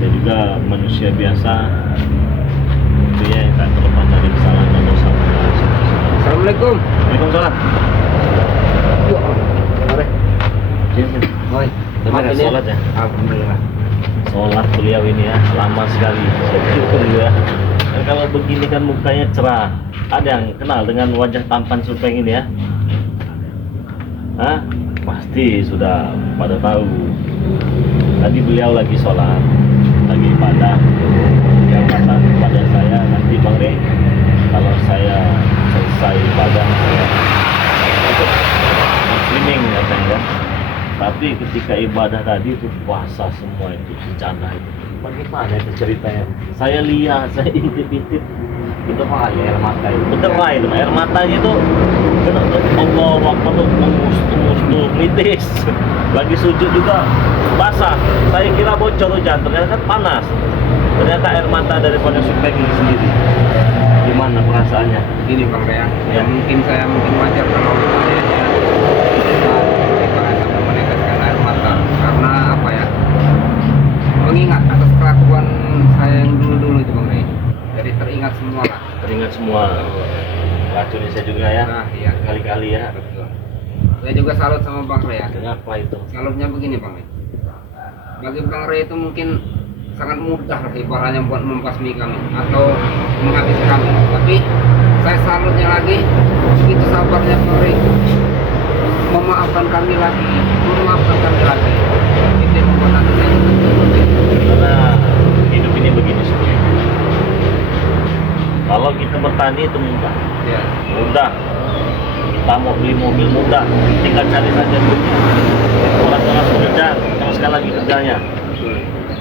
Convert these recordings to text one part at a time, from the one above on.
Saya juga manusia biasa, tentunya yang tak terlepas dari kesalahan dan dosa. Assalamualaikum. Waalaikumsalam. Yuk, mari. Sini. Oi, Benar ya, sholat ya? Alhamdulillah. Sholat beliau ini ya, lama sekali. Syukur ya. Dan kalau begini kan mukanya cerah. Ada yang kenal dengan wajah tampan Supeng ini ya? Hah? Pasti sudah pada tahu. Tadi beliau lagi sholat, lagi ibadah. Beliau kata kepada saya, nanti Bang Rey, kalau saya selesai ibadah, saya ikut muslimin katanya. Tapi ketika ibadah tadi itu puasa semua itu bencana itu. Bagaimana itu ceritanya? Saya lihat, saya intip-intip. Itu mah ya air mata itu. Bener lah itu, air matanya itu Allah waktu tuh tuh nitis. Lagi sujud juga basah. Saya kira bocor hujan, ternyata kan panas. Ternyata air mata daripada Supeng ini sendiri. Gimana perasaannya? Gini Bang Rea, Ya. mungkin wajar kalau saya meneteskan air mata karena apa ya? Mengingat atas kelakuan saya yang dulu itu Bang Rea. Jadi teringat semua lah. Teringat semua. Racuni saya juga ya. Nah, iya. Kali-kali ya. Betul. Saya juga salut sama Bang Rea. Kenapa itu? Salutnya begini Bang Rea. Bagi Bang Rea itu mungkin sangat mudah lah ibaratnya buat membasmi kami atau menghabisi kami. Tapi saya salutnya lagi begitu sabarnya Bang Rea memaafkan kami lagi. Itu yang membuat hati saya Karena hidup ini begini sebenarnya. Kalau kita bertani itu mudah, ya. mudah. Kita mau beli mobil mudah, tinggal cari saja duitnya. Orang-orang bekerja, terus sekali lagi kerjanya.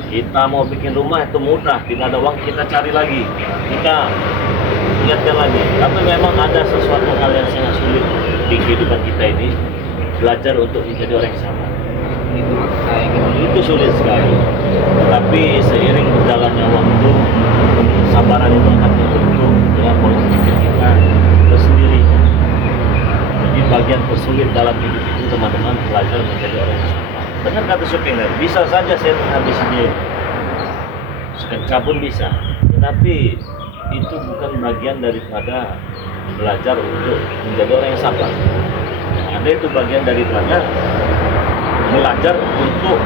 Kita mau bikin rumah itu mudah, tinggal ada uang kita cari lagi. Kita lihatkan lagi. Tapi memang ada sesuatu hal yang sangat sulit di kehidupan kita ini, belajar untuk menjadi orang yang sabar. Itu maksud saya gitu. Itu sulit sekali. Tapi seiring berjalannya waktu, kesabaran itu akan terbentuk dengan pola pikir kita tersendiri. Jadi bagian tersulit dalam hidup itu teman-teman belajar menjadi orang yang sabar. Benar kata Supeng, bisa saja saya menghabisi dia. Sekencang pun bisa. Tetapi itu bukan bagian daripada belajar untuk menjadi orang yang sabar. Yang ada itu bagian daripada belajar untuk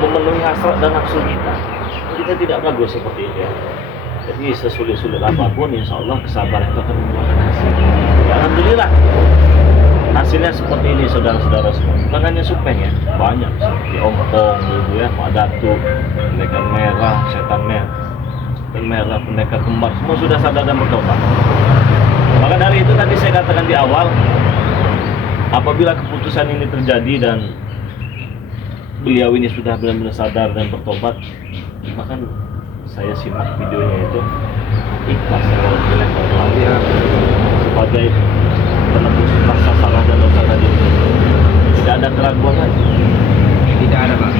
memenuhi hasrat dan nafsu kita. Kita tidak bagus seperti itu ya. Jadi sesulit-sulit apapun, insya Allah kesabaran itu akan membuahkan hasil. Ya, alhamdulillah hasilnya seperti ini saudara-saudara semua. Bukan hanya Supeng ya, banyak seperti Ompong dulu ya, Pak Datu, pendekar merah, setan merah, pendekar kembar, semua sudah sadar dan bertobat. Maka dari itu tadi saya katakan di awal, apabila keputusan ini terjadi dan beliau ini sudah benar-benar sadar dan bertobat, maka saya simak videonya itu ikhlas kalau dilempar lagi ya, sebagai penebus rasa salah dan dosa tadi. Tidak ada keraguan lagi. Tidak ada Bang,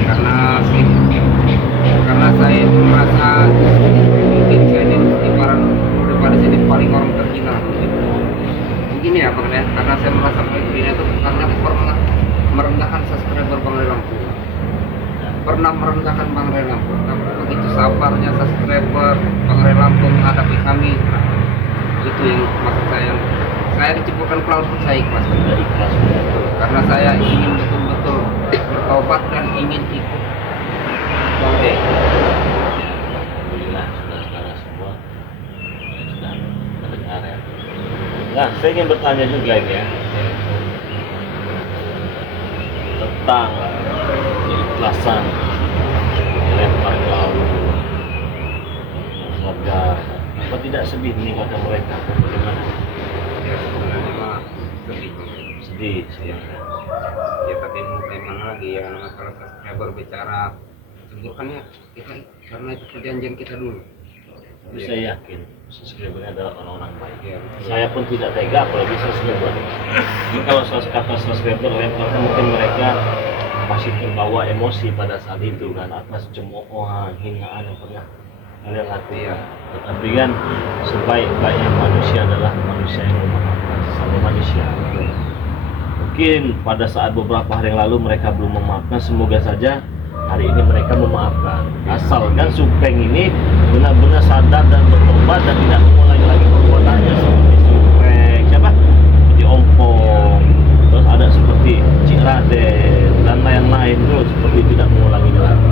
karena saya itu merasa mungkin saya ini ibarat daripada saya ini paling orang terhina. Begini ya Bang Rea, karena saya merasa terhina itu karena pernah merendahkan subscriber Bang Rea Lampung. Pernah merendahkan Bang Rea Lampung, tapi begitu sabarnya subscriber Bang Rea Lampung menghadapi kami. Itu yang maksud saya diciptakan cloud pun saya ikhlas. Sudah ikhlas. Karena saya ingin betul-betul bertobat dan ingin ikut Bang Rea. Alhamdulillah saudara-saudara semua yang sudah mendengar ya. Nah, saya ingin bertanya juga ini ya tentang keikhlasan dilempar ke laut warga. Apa tidak sedih meninggalkan mereka? Bagaimana? Ya sebenarnya mah sedih Bang. Sedih Ya, sebenarnya. ya tapi mau gimana lagi ya, namanya kalau subscriber bicara jujur kan ya kita karena itu perjanjian kita dulu. Tapi saya yakin subscribernya adalah orang-orang baik. Ya, Saya pun tidak tega apalagi subscriber. Ini kalau kata subscriber lempar mungkin mereka masih terbawa emosi pada saat itu kan atas cemoohan, hinaan yang pernah kalian lakukan. Tetapi kan sebaik-baiknya manusia adalah manusia yang memaafkan sesama manusia. Mungkin pada saat beberapa hari yang lalu mereka belum memaafkan, semoga saja hari ini mereka memaafkan. Dan Supeng ini benar-benar sadar dan bertobat dan tidak mengulangi lagi perbuatannya seperti Supeng, siapa? Di Ompong, terus ada seperti Cik Raden dan lain-lain tuh seperti tidak mengulangi lagi.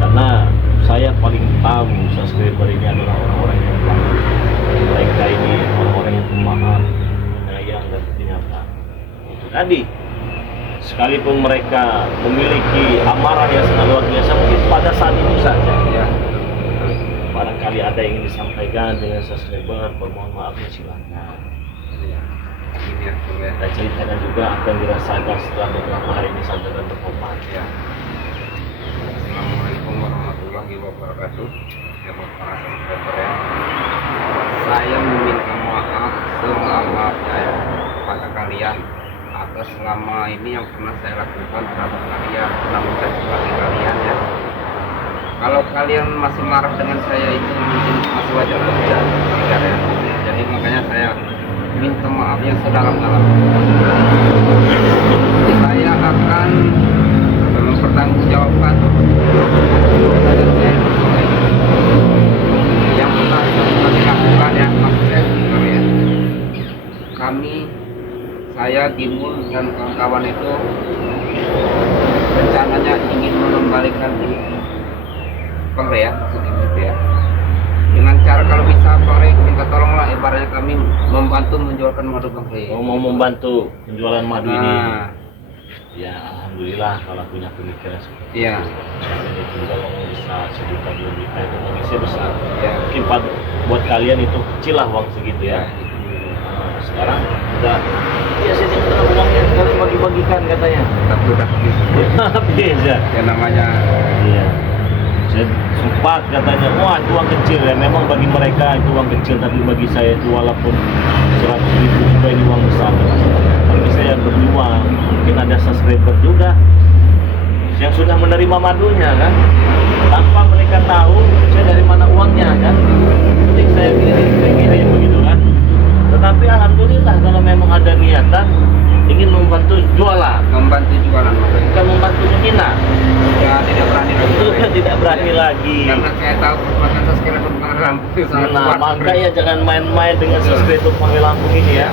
Karena saya paling tahu subscriber ini adalah orang-orang yang baik. Mereka ini orang-orang yang pemaaf, penyayang dan penyayang. Itu tadi. Sekalipun mereka memiliki amarah yang sangat luar biasa, mungkin pada saat itu saja Ya. barangkali ada yang ingin disampaikan dengan subscriber, permohon maafnya silakan. Iya. Ini ya, Bung ya. Dan ceritakan juga apa yang dirasakan setelah beberapa hari ini sadar dan bertobat. Ya. Assalamualaikum warahmatullahi wabarakatuh. Ya, para subscriber ya. Saya meminta maaf selama-lamanya ya kepada kalian atas selama ini yang pernah saya lakukan terhadap kalian, pernah mencaci maki kalian ya. Kalau kalian masih marah dengan saya itu mungkin masih wajar saja, wajar ya. Jadi makanya saya minta maaf yang sedalam-dalam. Saya akan mempertanggungjawabkan dan saya yang pernah kami lakukan ya, maksud saya ya. Saya Gimul dan kawan-kawan itu rencananya ingin mengembalikan di Bang Rey ya, maksudnya gitu ya. Dengan cara kalau bisa Bang Rey minta tolonglah, ibaratnya kami membantu menjualkan madu Bang Rey. Oh, mau membantu penjualan madu ini. Nah, Ya, alhamdulillah kalau punya pemikiran seperti iya. itu. Jadi juga kalau bisa sejuta 2 juta itu magisnya besar. Ya. Mungkin buat kalian itu kecil lah uang segitu ya. Nah, sekarang udah ya sini udah uangnya kalian bagi-bagikan katanya. Tapi udah habis. Habis ya. Ya namanya Iya. Saya sempat katanya, wah itu uang kecil ya. Memang bagi mereka itu uang kecil, tapi bagi saya itu walaupun 100.000 juga ini uang besar. Tapi saya berjuang. Mungkin ada subscriber juga yang sudah menerima madunya kan, tanpa mereka tahu saya dari mana uangnya kan. Penting saya kirim begitu kan. Tetapi alhamdulillah kalau memang ada niatan ingin membantu jualan, membantu jualan Bang Rey. bukan membantu menghina. Ya tidak berani lagi. Bang Rey. Tidak berani lagi. Karena saya tahu kekuatan subscriber Bang Rey sangat Nah, kuat. makanya jangan main-main dengan subscriber Panggil Lampung ini ya.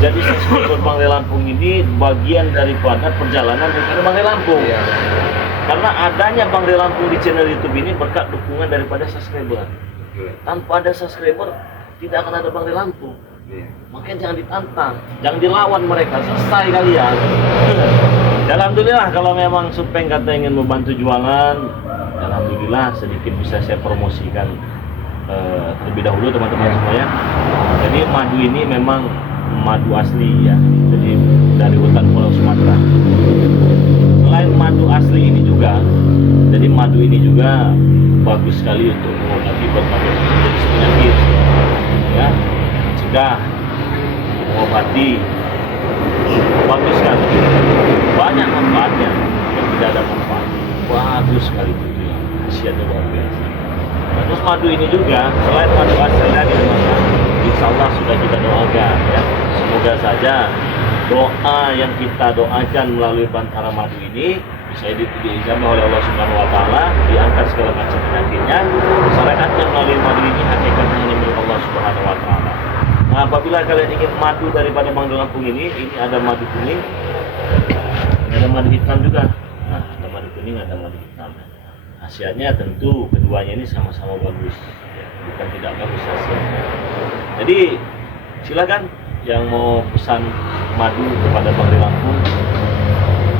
Jadi subscriber Panggil Lampung ini bagian daripada perjalanan daripada Panggil Lampung. Iya. Karena adanya Panggil Lampung di channel YouTube ini berkat dukungan daripada subscriber. Betul. Tanpa ada subscriber tidak akan ada Panggil Lampung. Iya. Makanya jangan ditantang, jangan dilawan mereka, selesai kalian. Dan alhamdulillah kalau memang Supeng kata ingin membantu jualan, alhamdulillah sedikit bisa saya promosikan terlebih dahulu teman-teman semuanya. Jadi madu ini memang madu asli ya, jadi dari hutan Pulau Sumatera. Selain madu asli ini juga, jadi madu ini juga bagus sekali untuk mengobati berbagai jenis penyakit, ya, mencegah, mengobati, bagus sekali, banyak manfaatnya, yang tidak ada manfaat, bagus sekali itu ya, khasiatnya luar biasa. Nah, terus madu ini juga selain madu asli tadi teman-teman, insya Allah sudah kita doakan ya, semoga saja doa yang kita doakan melalui Bantara Madu ini bisa diijabah oleh Allah Subhanahu Wa Taala, diangkat segala macam penyakitnya. Syariatnya melalui madu ini hakikatnya hanya milik Allah Subhanahu Wa Taala. Nah, apabila kalian ingin madu daripada Panggil Lampung ini ada madu kuning, ada madu hitam juga. Nah, ada madu kuning, ada madu hitam. Khasiatnya tentu keduanya ini sama-sama bagus, ya, bukan tidak bagus hasilnya. Jadi silakan yang mau pesan madu kepada Panggil Lampung,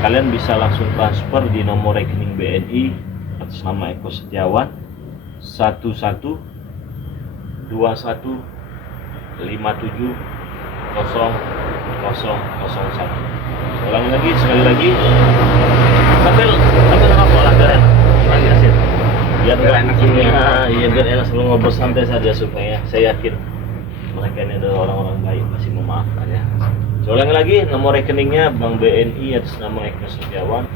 kalian bisa langsung transfer di nomor rekening BNI atas nama Eko Setiawan 1157070001. Ulangi lagi, sekali lagi, sambil ngerokok lah kalian. Biar enak biar enak sebelum ngobrol santai saja, supaya saya yakin mereka ini adalah orang-orang baik, masih memaafkan ya. Saya ulangi lagi, nomor rekeningnya Bank BNI atas nama Eko Setiawan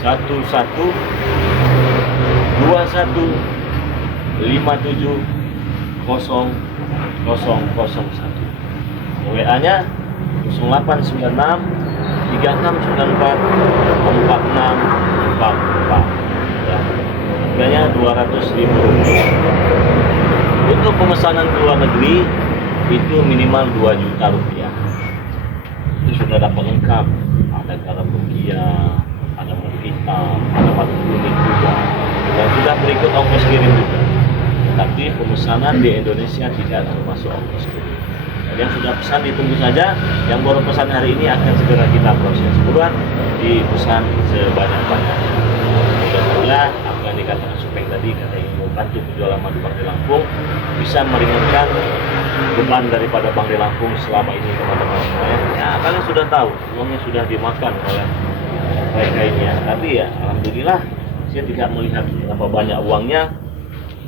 1157070001. WA-nya 0896 3694 4644 ya. Harganya 200.000 rupiah. Untuk pemesanan ke luar negeri itu minimal 2 juta rupiah. Itu sudah dapat lengkap. Ada garam Rukia, ada batu hitam, ada batu kuning juga. Dan sudah berikut ongkos kirim juga. Tapi pemesanan di Indonesia tidak termasuk ongkos kirim. Dan yang sudah pesan ditunggu saja. Yang baru pesan hari ini akan segera kita proses. Buruan dipesan sebanyak-banyaknya. Mudah-mudahan apa yang dikatakan Supeng tadi, kata ingin membantu penjualan madu Bangli Lampung, bisa meringankan beban daripada Bangli Lampung selama ini teman-teman semuanya. Ya kalian sudah tahu uangnya sudah dimakan oleh mereka ini ya. Tapi ya alhamdulillah saya tidak melihat berapa banyak uangnya,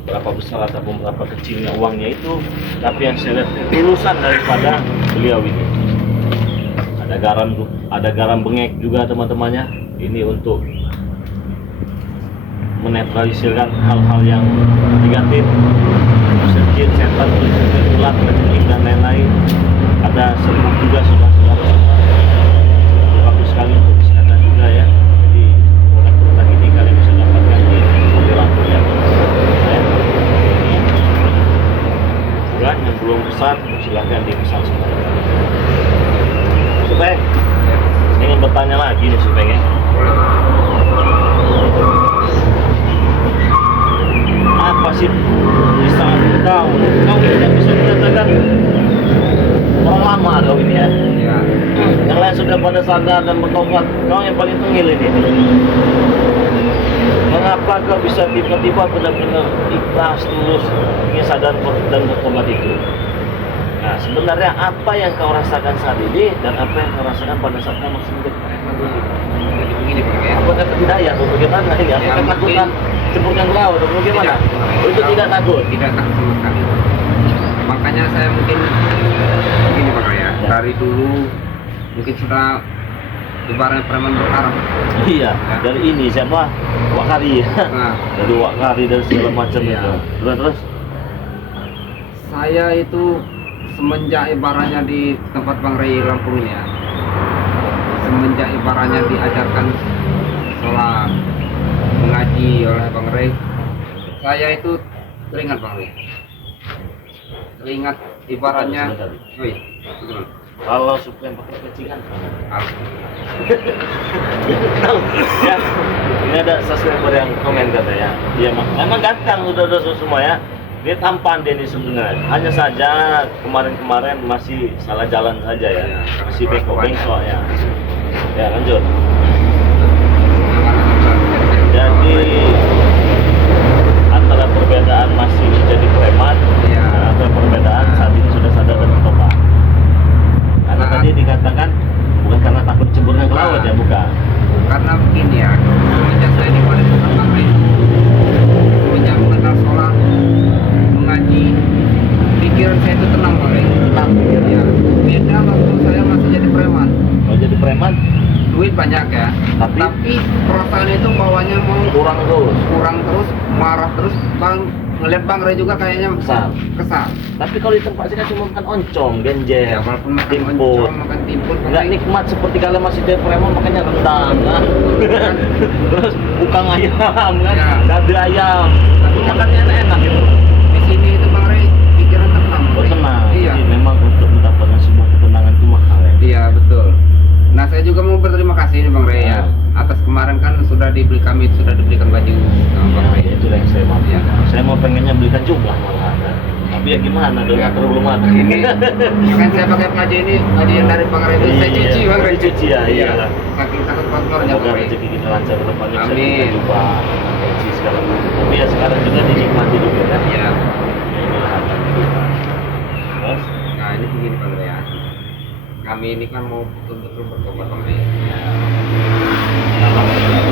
berapa besar ataupun berapa kecilnya uangnya itu. Tapi yang saya lihat ketulusan daripada beliau ini. Ada garam bengek juga teman-temannya. Ini untuk menetralisirkan hal-hal yang negatif, sedikit setan, ulat, rejeki dan lain-lain. Ada serbuk juga saudara-saudara, bagus sekali untuk kesehatan juga ya. Jadi produk-produk ini kalian bisa dapatkan di Bangli Lampung ya. Bukan yang belum pesan silahkan dipesan semua. Supeng, saya ingin bertanya lagi nih Supeng ya. Apa sih kesalahan kau? Kau tidak bisa dikatakan orang lama kau ini ya. Ya. Yang lain sudah pada sadar dan bertobat. Kau yang paling tengil ini. Mengapa kau bisa tiba-tiba benar-benar ikhlas, tulus, ingin sadar dan bertobat itu? Nah, sebenarnya apa yang kau rasakan saat ini dan apa yang kau rasakan pada saat kau masih menjadi Jadi begini Bang ya. apakah ketidaknya atau bagaimana ini? Apakah takutan cemplungkan ke laut atau bagaimana? Oh, itu tidak takut. Tidak takut sama sekali. Makanya saya mungkin begini Bang ya. Dari dulu mungkin sudah ibaratnya preman berharap. Iya, dari ini siapa? Wakari ya. Nah, Dari Wakari dan segala macam Iya. itu. Terus saya itu semenjak ibaratnya di tempat Bang Rey Lampung ini ya, semenjak ibaratnya diajarkan sholat, mengaji oleh Bang Rey, saya itu teringat Bang Rey, teringat ibaratnya, wih, betul. kalau supaya pakai kecingan ya, ini ada subscriber yang komen katanya, dia memang ganteng udah semua ya. Dia tampan dia ini sebenarnya. Hanya saja kemarin-kemarin masih salah jalan saja ya. Masih bengkok-bengkok ya. Ya lanjut. Jadi antara perbedaan masih menjadi preman, Iya. antara perbedaan saat ini sudah sadar dan bertobat. Karena tadi dikatakan bukan karena takut cemburnya ke laut ya, bukan. Karena begini ya, semenjak saya di Padepokan Bang Rey, semenjak mengenal sholat, mengaji, pikiran saya itu tenang Bang Rey. Tenang. Ya, beda waktu saya masih jadi preman. Kalau jadi preman Duit banyak ya, tapi perasaan itu bawahnya mau kurang terus. marah terus. Bang ngeliat Bang Rey juga kayaknya Kesal. kesal. Tapi kalau di tempat sini cuma makan oncom, genjer, Ya walaupun makan timput. oncom, makan timput, Bang Nggak Rey. nikmat seperti kalian masih jadi preman makanya rendang kan. Terus bukan ayam kan, Ya. dada ayam. Tapi makannya enak gitu. Di sini itu Bang Rey pikiran tenang. Bang Rey. Tenang. Iya. Jadi memang untuk mendapatkan sebuah ketenangan itu mahal ya. Iya betul. Nah saya juga mau berterima kasih nih Bang Rey ya, atas kemarin kan sudah diberikan baju sama Bang Rey. Itu yang saya mau. Iya. Saya mau pengennya belikan jumlah malahan. Kan? Tapi ya gimana? Dengan belum ada. Ini kan saya pakai baju ini, baju yang dari Bang Rey itu saya Iya, cuci Bang Rey. dicuci ya, iya. Saking takut kotornya Semoga Bang Rey. rezeki kita lancar ke depannya bisa Amin. kita coba gaji segala macam. Tapi ya sekarang juga dinikmati juga kan. Iya. Ya, inilah harta kita. Terus Nah ini begini Bang Rey ya. Kami ini kan mau betul-betul bertobat Bang Rey. Kalau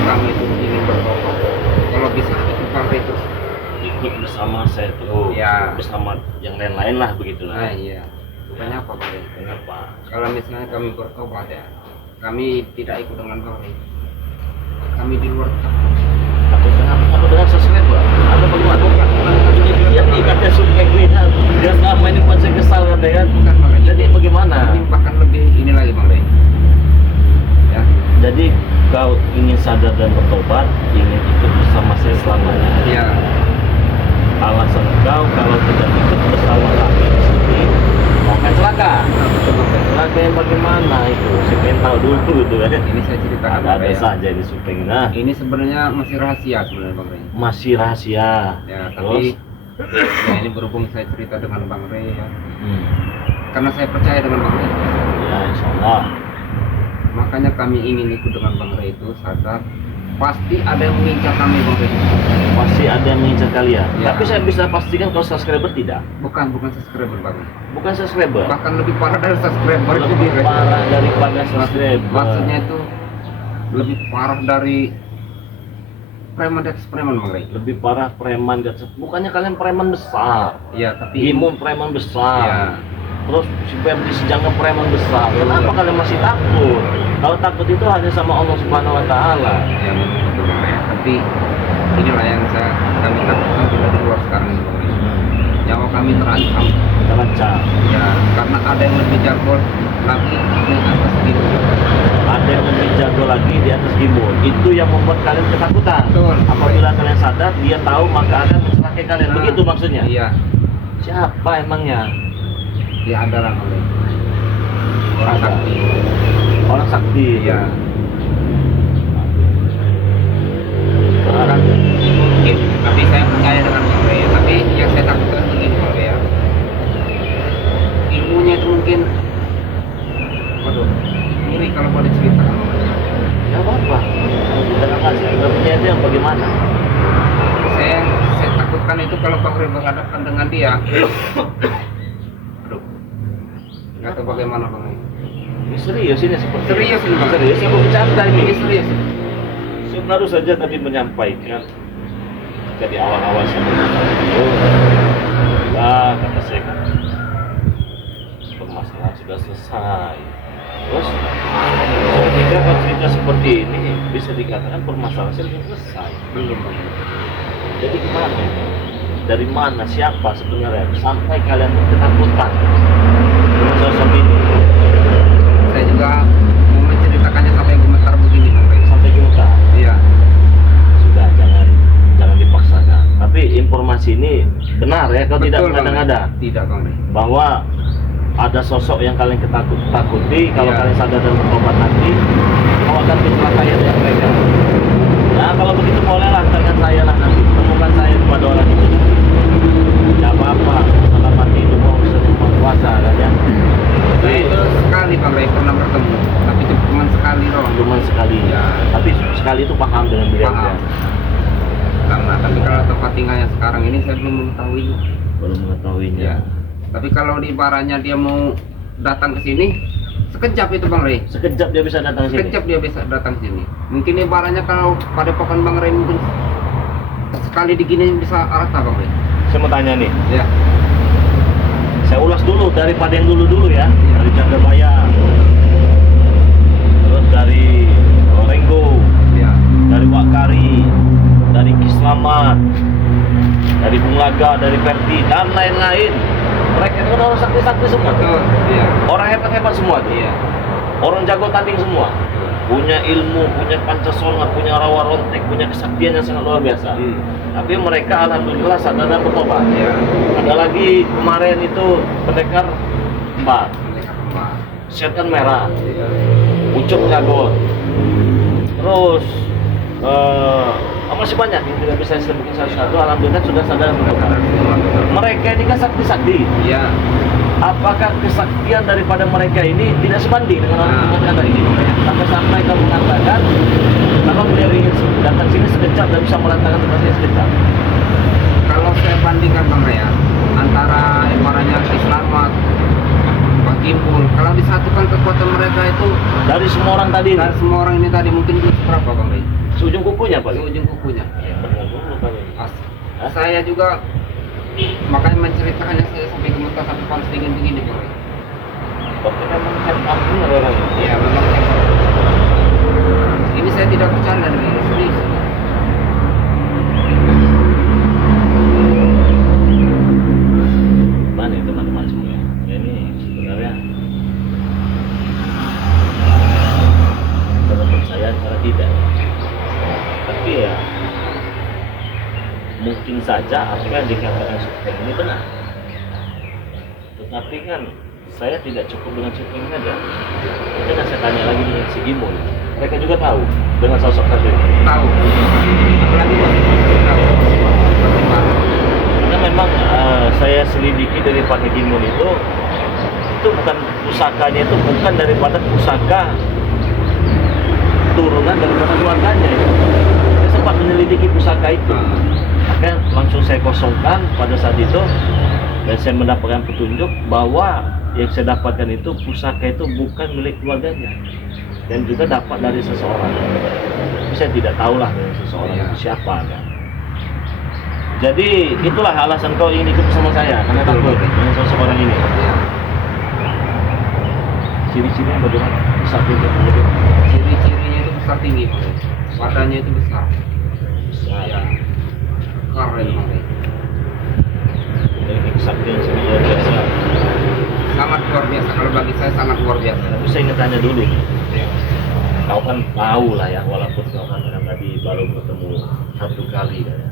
kami itu ingin bertobat, kalau bisa ikut Bang Rey terus. ikut bersama saya terus, Ya. bersama yang lain-lain lah begitulah. Nah iya. Bukannya apa Bang Rey? Kenapa? Kalau misalnya kami bertobat ya, kami tidak ikut dengan Bang Rey. Kami di luar Aku dengan subscriber atau bagaimana? Yang ikatnya subscriber dia selama ini buat saya kesal kan ya. bukan Bang Rey. Jadi bagaimana? Ini bahkan lebih ini lagi Bang Rey. Ya. Jadi kau ingin sadar dan bertobat, ingin ikut bersama saya selamanya. Iya. alasan kau kalau tidak ikut bersama kami di sini mau main celaka. Celaka yang bagaimana itu? Saya pengen tahu dulu gitu ya. Ini saya ceritakan Bang Ada Rey, ya. saja di Supeng. Nah, Ini sebenarnya masih rahasia sebenarnya Bang Rey. masih rahasia. Ya, Terus? tapi ya ini berhubung saya cerita dengan Bang Rey ya. Hmm. Karena saya percaya dengan Bang Rey. Ya, insya Allah. Makanya kami ingin ikut dengan Bang Rey itu sadar pasti ada yang mengincar kami Bang Rey. Pasti ada yang mengincar kalian. Ya. Tapi saya bisa pastikan kalau subscriber tidak. Bukan subscriber Bang Rey. Bukan subscriber. Bahkan lebih parah dari subscriber itu Lebih Bang Rey. parah daripada subscriber. Maksudnya itu lebih parah dari preman di atas preman Bang Rey. Lebih parah preman di atas. Bukannya kalian preman besar. Iya, tapi Gimun preman besar. ya, Terus si Ferdi Sejangga preman besar. Kenapa kalian masih takut? Kalau takut itu hanya sama Allah Subhanahu Wa Taala. ya betul Bang Rey. Tapi inilah yang kami takutkan bila di luar sekarang ini Bang Rey. Nyawa kami terancam. Terancam. Ya, karena ada yang lebih jago lagi di atas gitu. Ada yang lebih jago lagi di atas gimbal. Itu yang membuat kalian ketakutan. Betul. Apabila kalian sadar, dia tahu maka akan mencelakai kalian. Nah, Begitu maksudnya. Iya, Siapa emangnya? dia adalah Bang Rey. Orang Ada. sakti. Orang sakti. Iya. Orang Mungkin, tapi saya percaya dengan Bang Rey. Tapi yang saya takutkan begini Bang Rey ya. Ilmunya itu mungkin, waduh, ngeri kalau boleh ceritakan Bang Rey. ya apa? Kita kasih. Ilmunya itu yang bagaimana? Saya takutkan itu kalau Bang Rey berhadapan dengan dia. Aduh, nggak tahu bagaimana Bang Rey. Ini serius ini seperti. Serius ini Bang. Serius. Saya mau bercanda Ini ini. serius. Saya baru saja tadi menyampaikan jadi awal-awal saya kata saya kan permasalahan sudah selesai. Terus ketika kau cerita seperti ini bisa dikatakan permasalahan sudah selesai. Belum Bang. Jadi gimana ini? Dari mana siapa sebenarnya sampai kalian ketakutan dengan sosok ini Saya juga mau menceritakannya sampai gemetar begini Bang Rey. sampai juta? Iya. Sudah jangan dipaksakan. Tapi informasi ini benar ya, kau tidak Betul, Bang Rey. mengada-ngada Tidak Bang Rey. bahwa ada sosok yang kalian takuti kalau Iya. kalian sadar dan bertobat nanti kau akan dicelakai oleh mereka. Nah kalau begitu bolehlah antarkan saya lah nanti, temukan saya kepada orang itu. Tidak apa-apa, salah mati itu mau bisa puasa kan ya. Saya itu sekali Bang Rey pernah bertemu, tapi itu cuma sekali doang. Cuma sekali Ya. tapi sekali itu paham dengan beliau. Paham. Karena tapi kalau tempat tinggalnya sekarang ini saya belum mengetahui. Belum mengetahuinya. Ya. Tapi kalau di ibaratnya dia mau datang ke sini, sekejap itu Bang Rey. Sekejap dia bisa datang sini. Sekejap dia bisa datang ke sini. Mungkin ibaratnya kalau pada pekan Bang Rey mungkin sekali digini bisa rata Bang Rey. Saya mau tanya nih, Ya. saya ulas dulu daripada yang dulu ya, Iya. dari Candabaya, terus dari Renggo, Ya. dari Wakari, dari Kislamat, dari Bungaga, dari Verdi dan lain-lain. Mereka itu kan orang sakti-sakti semua, tuh. Betul. Iya. Orang hebat-hebat semua, tuh. Iya. Orang jago tanding semua, punya ilmu, punya pancasona, punya rawa rontek, punya kesaktian yang sangat luar biasa. Hmm. Tapi mereka alhamdulillah sadar dan bertobat. Iya. Ada lagi kemarin itu pendekar 4, Mereka kembar. setan merah, Iya. ucup jagot, terus masih banyak yang tidak bisa saya sebutkan satu-satu. Alhamdulillah sudah sadar dan bertobat. Mereka ini kan sakti-sakti. Iya. Apakah kesaktian daripada mereka ini tidak sebanding dengan orang yang ada ini? Sampai-sampai kamu mengatakan kalau beliau ingin datang sini sekejap dan bisa merasakan tempatnya sekejap. Kalau saya bandingkan Bang Rey ya, antara ibaratnya Islamat, Pak Gimbul, kalau disatukan kekuatan mereka itu Dari semua orang tadi, dari semua orang ini tadi mungkin itu berapa Bang Rey? seujung kukunya Pak. Di ujung kukunya. Ya, benar dulu Pak. Hah? Saya juga makanya menceritakannya saya sampai gemetar sampai panas dingin begini Bang Rey. Tapi memang hebat benar orang ini. Iya memang hebat. Ini saya tidak bercanda nih, ini serius. Mana ya teman-teman semua? Ya, ini sebenarnya cara percaya cara tidak. Tapi ya mungkin saja apa yang dikatakan Supeng ini benar. Tetapi kan saya tidak cukup dengan Supeng saja. Mungkin saya tanya lagi dengan si Imun. Mereka juga tahu dengan sosok satu ini. Tahu. Apalagi tahu. Karena memang saya selidiki dari Pak Imun itu bukan pusakanya, itu bukan daripada pusaka turunan daripada keluarganya itu. Saya sempat menyelidiki pusaka itu, maka langsung saya kosongkan pada saat itu, dan saya mendapatkan petunjuk bahwa yang saya dapatkan itu pusaka itu bukan milik keluarganya dan juga dapat dari seseorang. Tapi saya tidak tahulah dari seseorang itu siapa kan. Jadi itulah alasan kau ingin ikut bersama saya, karena takut dengan seseorang ini. Ciri-cirinya bagaimana? Besar tinggi. Ciri-cirinya itu besar tinggi, badannya itu besar. Besar. Ya. Keren banget. Dari kesaktian sangat luar biasa. Sangat luar biasa. Kalau bagi saya sangat luar biasa. Tapi saya ingin tanya dulu. Ya. Kau kan tahu lah ya, walaupun kau kan tadi baru bertemu satu kali kan ya.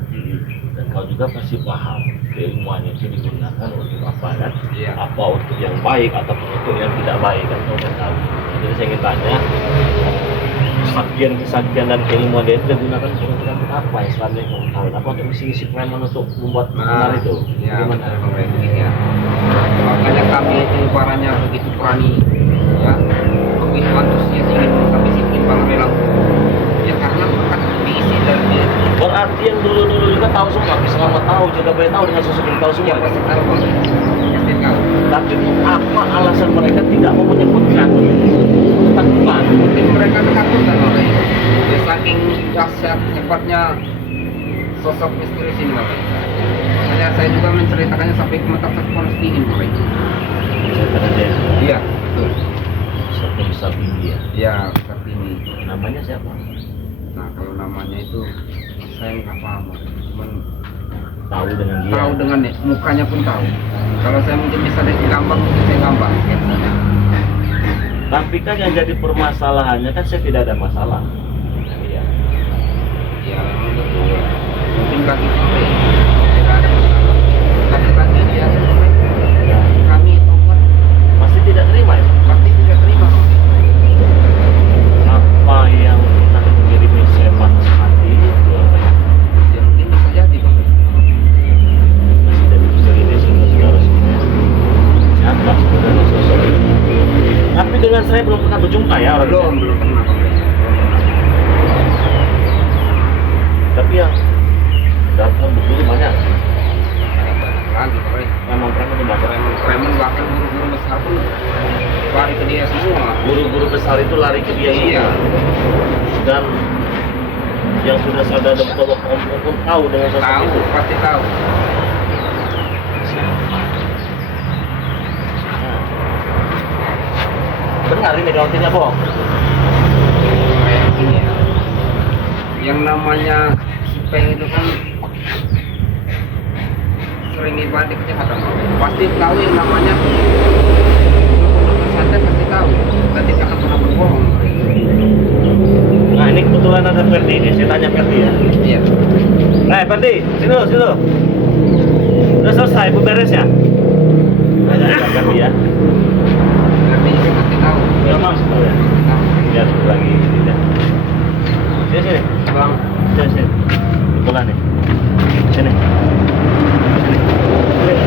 Dan kau juga pasti paham keilmuan itu digunakan untuk apa kan? Iya. Apa untuk yang baik atau untuk yang tidak baik kan kau kan tahu. Jadi saya ingin tanya, kesaktian dan keilmuan dia itu digunakan untuk apa yang selama ini kau tahu? Apa untuk misi-misi preman untuk membuat benar itu? Ya, Gimana? ya. Makanya kami itu ibaratnya begitu berani, ya, begitu antusias ingin kami ingin Bang Relang. Ya karena kan diisi dari dia. Berarti yang dulu-dulu juga tahu semua, selama tahu juga boleh tahu dengan sosok yang tahu semua. Ya pasti tahu Bang. Pasti tahu. Tapi apa alasan mereka tidak mau menyebutkan? Ketakutan. Mungkin mereka ketakutan Bang. Ya saking dahsyat cepatnya sosok misterius ini Bang. Makanya saya juga menceritakannya sampai ke mata panas dingin Bang. Saya kata dia, Iya, betul. sosok besar tinggi ya. Ya, seperti ini. Namanya siapa? Nah, kalau namanya itu saya nggak paham, cuman Tahu dengan dia. tahu dengan mukanya pun tahu. Kalau saya mungkin bisa gambar, mungkin saya gambar sketsanya. Tapi kan yang jadi permasalahannya kan saya tidak ada masalah. Iya. Ya, memang betul. Mungkin bagi kita tidak ada masalah. Tapi bagi dia, kami tobat Masih tidak terima ya? pasti tidak terima. Apa yang pernah mengirim saya panas hati itu apa ya? Ya mungkin bisa jadi Bang. Masih dari misteri ini saudara semua. Siapa sebenarnya sosok itu? Tapi dengan saya belum pernah berjumpa ya orang Belum pernah Bang. Tapi yang datang berburu banyak. Banyak lagi Bang. Memang preman itu banyak. Preman bahkan guru-guru besar pun lari ke dia semua. Guru-guru besar itu lari ke dia Iya. semua. Dan yang sudah sadar dan betul pun tahu dengan sosok Tahu, itu. pasti tahu. Benar ini kalau tidak bohong. Kayak gini ya. Yang namanya Supeng itu kan sering ibadah di kecamatan. Pasti tahu yang namanya dukun-dukun santet pasti tahu. Dan tidak akan pernah berbohong. Nah ini kebetulan ada Ferdi ini, saya tanya Ferdi ya. Iya. Nah Ferdi, sini lo, sini lo. Udah selesai, beres ya? Tanya Ferdi ya. Berarti itu pasti tahu. Ya masuk tahu ya. Tahu. Lihat lagi ini ya. Sini sini, Bang, sini sini. Kebetulan nih. Sini. Sini. Sini.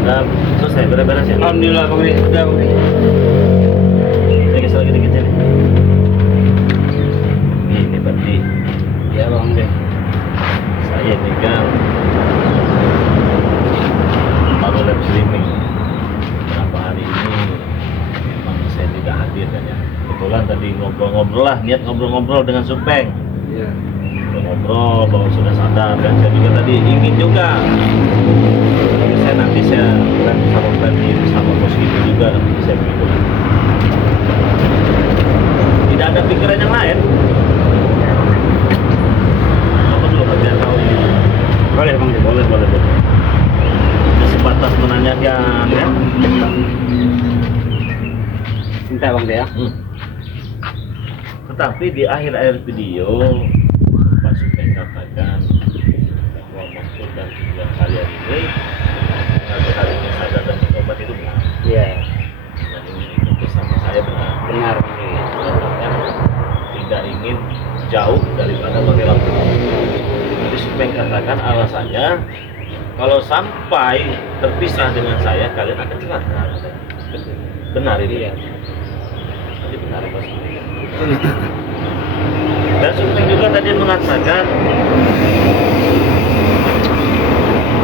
Udah selesai, beres ya? alhamdulillah Bang, udah Bang. Saya geser lagi dikit sini. Ini Ferdi. Ya Bang deh. Saya ini kan baru live streaming beberapa hari ini, memang saya tidak hadir kan ya. Kebetulan tadi ngobrol-ngobrol lah, niat ngobrol-ngobrol dengan Supeng, Iya. ngobrol bahwa sudah sadar, dan saya juga tadi ingin juga. Tapi saya nanti saya akan bersama Ferdi, bersama bos itu juga, nanti saya begitu. Tidak ada pikiran yang lain. Apa dulu biar tahu ini. Boleh Bang. Boleh. Hanya sebatas menanyakan ya. Minta Bang deh ya. Tetapi di akhir-akhir video Pak Supeng katakan bahwa Supeng katakan alasannya kalau sampai terpisah dengan saya kalian akan celaka. Benar ini ya. Tadi benar apa sih? Dan Supeng juga tadi mengatakan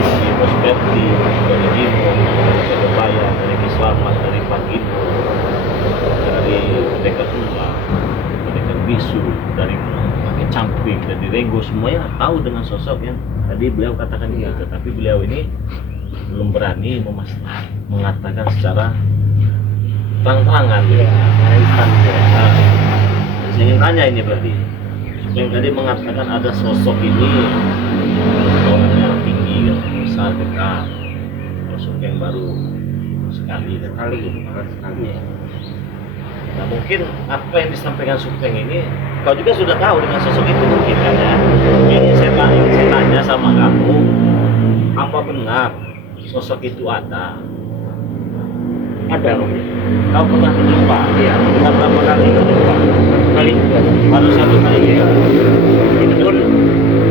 si Bos Berti dari Jimo, dari Kebaya, dari Kiselamat, dari Pagino, dari Pendekar Tua, Pendekar Bisu, dari Pakai Camping, dari Renggo, semuanya tahu dengan sosok yang tadi beliau katakan ini, tetapi beliau ini belum berani mengatakan secara terang-terangan. Nah, saya ingin tanya ini berarti, yang tadi mengatakan ada sosok ini orang yang tinggi, yang besar, kekar, sosok yang baru sekali. Ya. Nah mungkin apa yang disampaikan Supeng ini kau juga sudah tahu dengan sosok itu mungkin kan ya. Ini saya tanya sama kamu, apa benar sosok itu ada? Ada Om. Kau pernah berjumpa? Iya. Sudah berapa kali berjumpa? Kali juga. Baru satu kali ya? Itu pun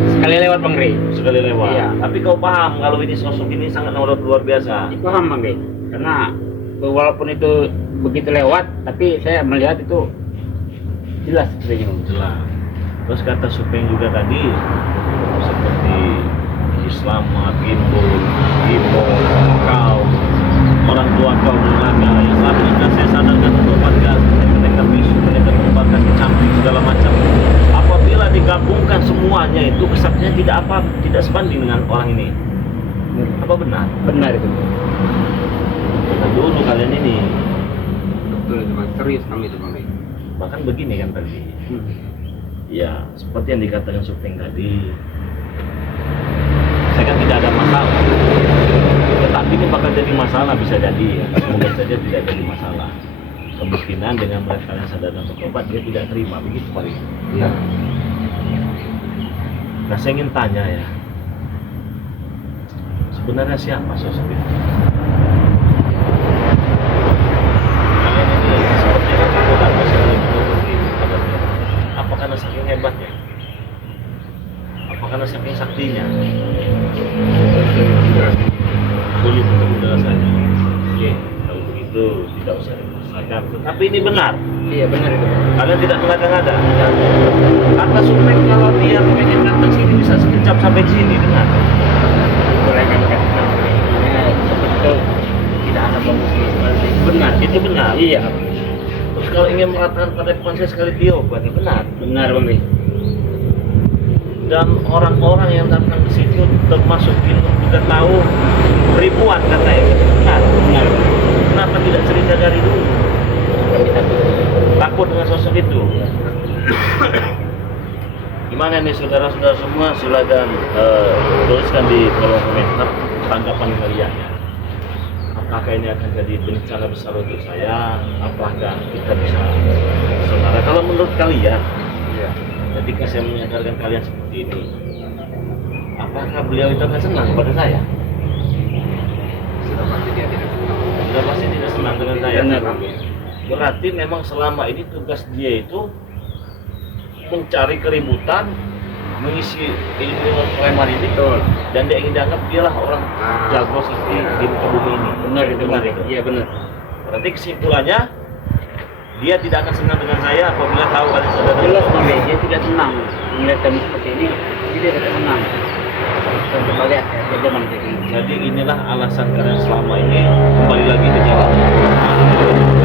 sekali lewat Bang Rey. Sekali lewat. Iya. Tapi kau paham kalau ini sosok ini sangat luar biasa. Paham Bang Rey. Karena walaupun itu begitu lewat, tapi saya melihat itu jelas sebenarnya Om. Jelas. Terus kata Supeng juga tadi seperti Islamat, Imbul, Imo, kau, orang tua kau berlaga, yang selama ini saya sadarkan merupakan mereka bisu, mereka merupakan kecamping segala macam. Apabila digabungkan semuanya itu kesaktiannya tidak sebanding dengan orang ini. Apa benar? Benar itu. Nah, dulu kalian ini Betul itu Bang. Serius kami itu Bang Rey. bahkan begini kan tadi. Ya, seperti yang dikatakan Supeng tadi, saya kan tidak ada masalah, tetapi ini bakal jadi masalah, bisa jadi ya. Semoga saja tidak jadi masalah. Kemungkinan dengan mereka yang sadar dan bertobat dia tidak terima, begitu Pak. Iya. Nah saya ingin tanya ya, sebenarnya siapa sosok itu? Kalian ini seperti apa bukan masih belum menutupi kabarnya? Apa karena saking hebatnya? Apa karena saking saktinya? Sulit untuk menjelaskan. Oke, kalau begitu tidak usah dipersoalkan. Tetapi ini benar. Iya benar itu. Kalian tidak mengada-ngada. Kata Supeng kalau dia pengen datang sini bisa sekejap sampai sini, benar. Mereka katakan seperti itu tidak ada bagus sekali. Benar. Itu benar. Iya. Terus kalau ingin mengatakan pada saya sekali Tio, berarti benar. Benar Bang Rey. Dan orang-orang yang datang ke situ termasuk kita tahu ribuan katanya. Benar. Benar. Kenapa tidak cerita dari dulu? Kami Takut dengan sosok itu. Gimana nih saudara-saudara semua, silakan tuliskan di kolom komentar tanggapan kalian ya. Apakah ini akan jadi bencana besar untuk saya? Apakah kita bisa saudara? Kalau menurut kalian, Iya. ketika saya menyadarkan kalian seperti ini, apakah beliau itu akan senang kepada saya? Sudah pasti dia tidak senang. Sudah pasti tidak senang dengan saya. Benar Bang Rey. Berarti memang selama ini tugas dia itu mencari keributan, mengisi ilmu preman ini, Betul. dan dia ingin dianggap dialah orang jago sakti di muka bumi ini. Benar itu Bang Rey. itu. Iya benar. Berarti kesimpulannya dia tidak akan senang dengan saya apabila tahu kalian saudara. Jelas Bang Rey, dia tidak senang melihat kami seperti ini. Dia tidak senang. Sebagai saja Bang Rey. Jadi inilah alasan kalian selama ini kembali lagi ke jalan.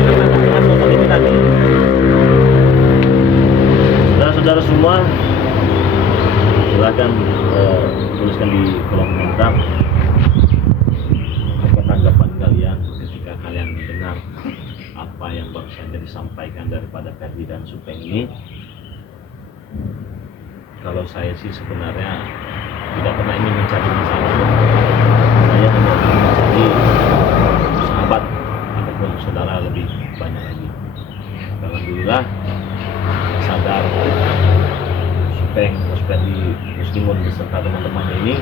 Dengan sosok ini tadi. Saudara-saudara semua, silakan tuliskan di kolom komentar apa tanggapan kalian ketika kalian mendengar apa yang baru saja disampaikan daripada Ferdi dan Supeng ini. Kalau saya sih sebenarnya tidak pernah ingin mencari masalah. Saya hanya ingin mencari sahabat ataupun saudara lebih banyak lagi. Alhamdulillah sadar Supeng, Bos Ferdi, Muslimun beserta teman-temannya ini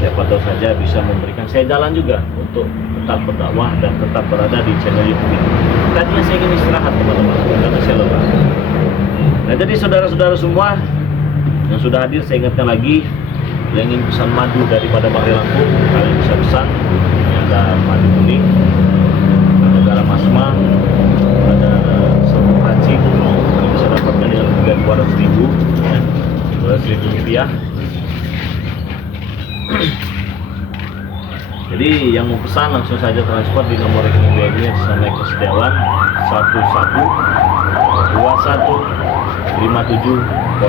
siapa tahu saja bisa memberikan saya jalan juga untuk tetap berdakwah dan tetap berada di channel YouTube ini. Tadinya saya ingin istirahat teman-teman karena saya lelah. Nah jadi saudara-saudara semua yang sudah hadir, saya ingatkan lagi, yang ingin pesan madu daripada Bang Lampung, kalian bisa pesan. Ini ada madu kuning, ada garam asma, ada serbuk racik. Kalian bisa dapatkan dengan harga 200.000 ya. 200.000 rupiah. Jadi yang mau pesan langsung saja transfer di nomor rekening BNI Sana Eko Setiawan 1121570001.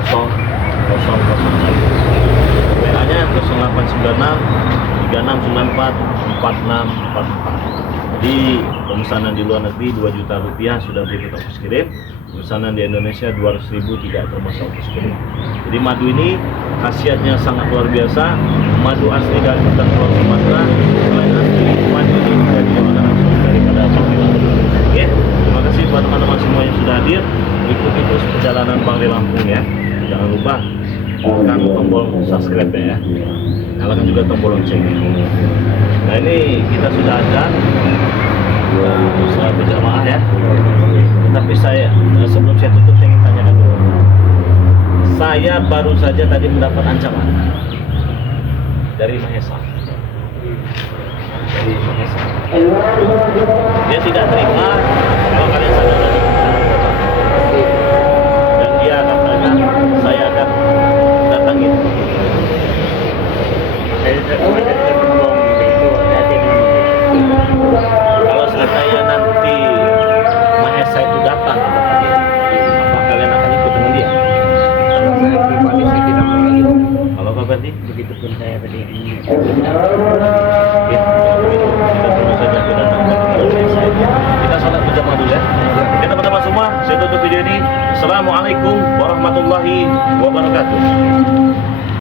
WA-nya 0896 3694 4644. Jadi pemesanan di luar negeri 2 juta rupiah sudah berikut ongkos kirim. Pemesanan di Indonesia 200.000 tidak termasuk ongkos kirim. Jadi madu ini khasiatnya sangat luar biasa. Madu asli dari hutan Pulau Sumatera. Selain asli, madu ini juga diolah langsung daripada Bang Lampung. Oke, terima kasih buat teman-teman semua yang sudah hadir. Ikuti terus perjalanan Bang Lampung ya. Jangan lupa tekan tombol subscribe ya. Nyalakan juga tombol loncengnya. Nah ini kita sudah ada usaha berjamaah ya. Tapi saya sebelum saya tutup saya ingin tanya dulu. Saya baru saja tadi mendapat ancaman dari Mahesa. Dari Mahesa. Dia tidak terima kalau kalian sadar dari dan dia katanya saya akan datangin. Kalau seandainya nanti Mahesa itu datang, apa kalian akan ikut dengan dia? Kalau saya pribadi saya tidak mau lagi. Kalau Pak Berdi? Begitupun saya tadi ini. Oke, kita tunggu saja kedatangan Mahesa itu. Kita sholat berjamaah dulu ya. Oke teman-teman semua, saya tutup video ini. Assalamualaikum warahmatullahi wabarakatuh.